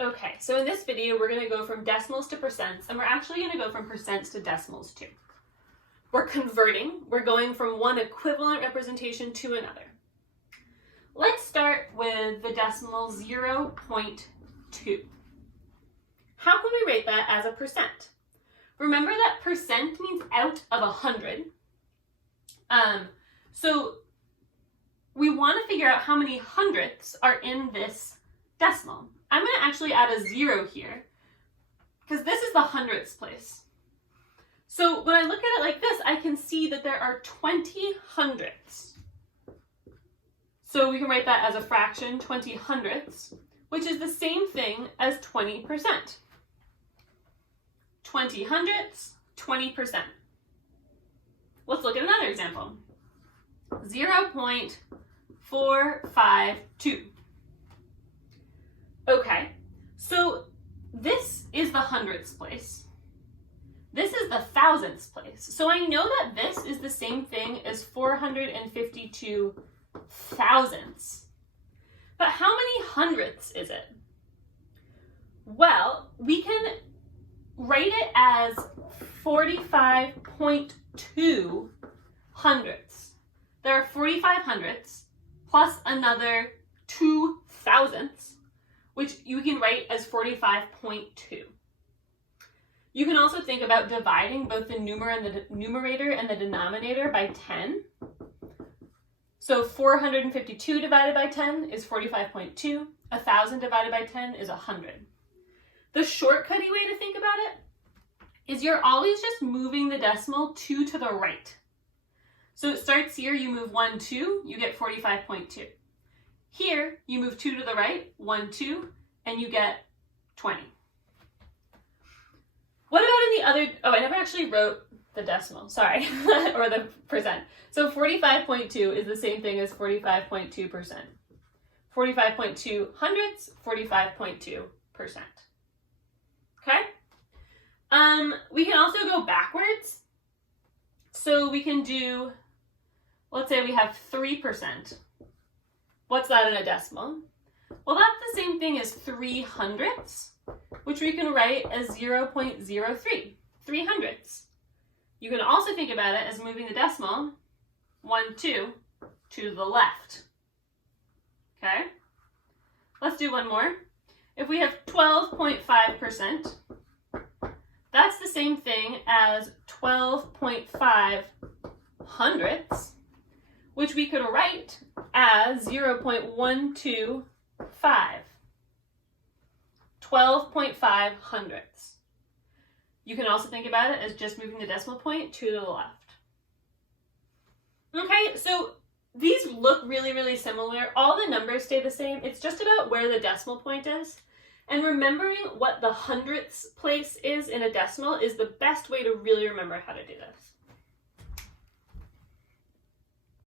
Okay, so in this video, we're going to go from decimals to percents, and we're actually going to go from percents to decimals too. We're converting. We're going from one equivalent representation to another. Let's start with the decimal 0.2. How can we rate that as a percent? Remember that percent means out of 100. So we want to figure out how many hundredths are in this decimal. I'm going to actually add a 0 here because this is the hundredths place. So when I look at it like this, I can see that there are 20 hundredths. So we can write that as a fraction, 20 hundredths, which is the same thing as 20%. 20 hundredths, 20%. Let's look at another example. 0.452. Okay, so this is the hundredths place. This is the thousandths place. So I know that this is the same thing as 452 thousandths. But how many hundredths is it? Well, we can write it as 45.2 hundredths. There are 45 hundredths plus another 2 thousandths, which you can write as 45.2. You can also think about dividing both the numerator and the denominator by 10. So 452 divided by 10 is 45.2. 1,000 divided by 10 is 100. The shortcutty way to think about it is you're always just moving the decimal 2 to the right. So it starts here, you move 1, 2, you get 45.2. Here, you move 2 to the right, 1, 2, and you get 20. What about in the other, oh, I never actually wrote the decimal, sorry, or the percent. So 45.2 is the same thing as 45.2%. 45.2 hundredths, 45.2%. Okay? We can also go backwards. So we can do, let's say we have 3%. What's that in a decimal? Well, that's the same thing as 3 hundredths, which we can write as 0.03, 3 hundredths. You can also think about it as moving the decimal 1, 2 to the left. Okay? Let's do one more. If we have 12.5%, that's the same thing as 12.5 hundredths, which we could write as 0.125. 12.5 hundredths. You can also think about it as just moving the decimal point to the left. Okay, so these look really, really similar. All the numbers stay the same. It's just about where the decimal point is. And remembering what the hundredths place is in a decimal is the best way to really remember how to do this.